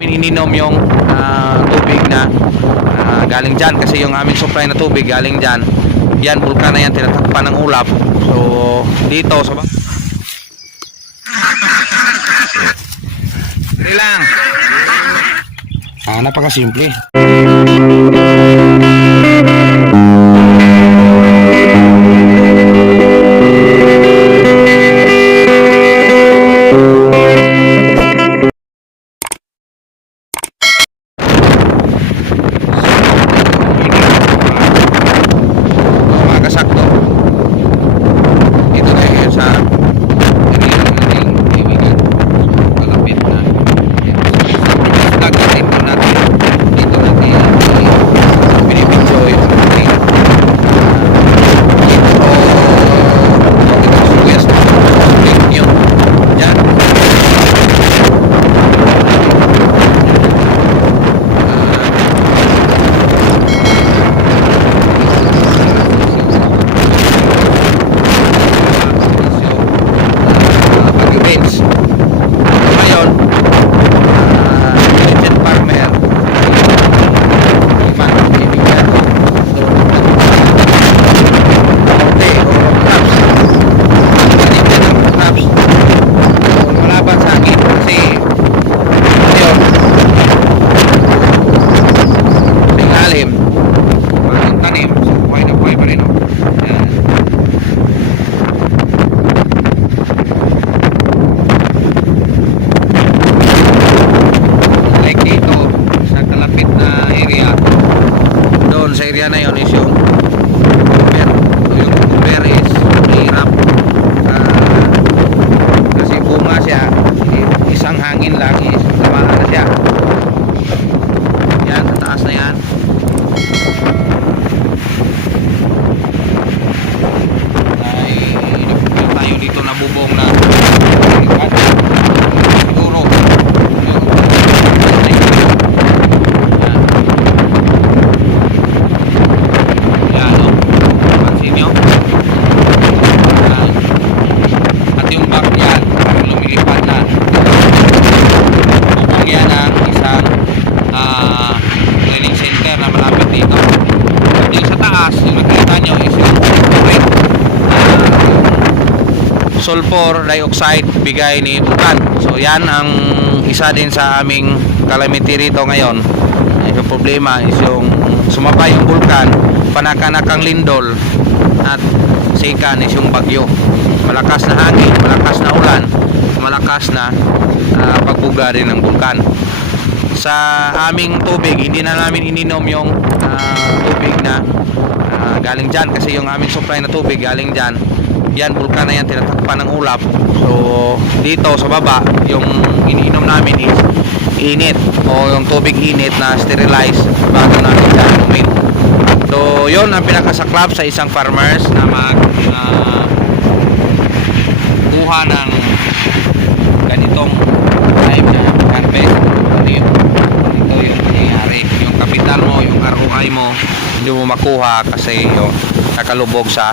Ininom yung tubig na galing dyan kasi yung aming supply na tubig galing dyan. Yan, bulkan na yan, tinatakpan ng ulap. So dito sa dali lang, napakasimple. Sa area na yun is yung cucumber is mahirap kasi bunga siya, isang hangin lang is tamaan na siya. Yan, taas na yan. Ay tayo dito na bubong na siguro sulfur dioxide bigay ni bulkan. So yan ang isa din sa aming calamity rito ngayon. Yung problema is yung sumabay yung bulkan, panakanakang lindol, at second is yung bagyo. Malakas na hangin, malakas na ulan, malakas na pagbuga rin ng bulkan. Sa aming tubig, hindi na namin ininom yung tubig na galing dyan kasi yung aming supply na tubig galing dyan. Yan, bulkan na yan, tinatakpan ng ulap. So dito sa baba, yung iniinom namin is init o yung tubig init na sterilize bago namin inumin. So yun ang pinakasaklap sa isang farmers na kuha ng ganitong type na harvest. Ito yung nangyayari, yung kapital mo, yung ROI mo hindi mo makuha kasi yung nakalubog sa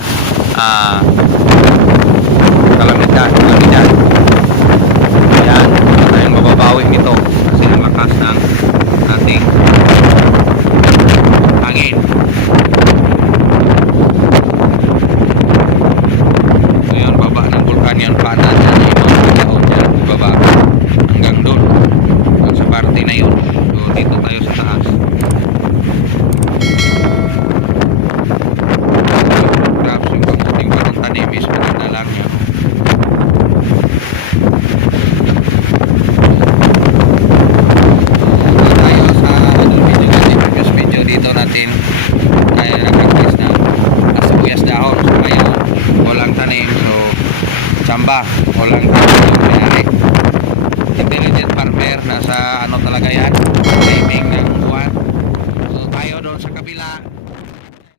kalamidad. Yan, tayong mababawi nito kasi ang lakas ng ating hangin. So yan, baba ng bulkan yan, panan yan, ibang dyan, baba hanggang doon sa parte na yun. So dito tayo sa taas. Grabe yung kamuting parang tanim is maganda lang yan. Natin tayo nag-practice na kasabuyas dahon. So ngayon walang tanim, so tsamba, walang tanim yung mayari. Intelligent farmer, nasa ano talaga yan, timing ng buwan. So tayo doon sa kabila.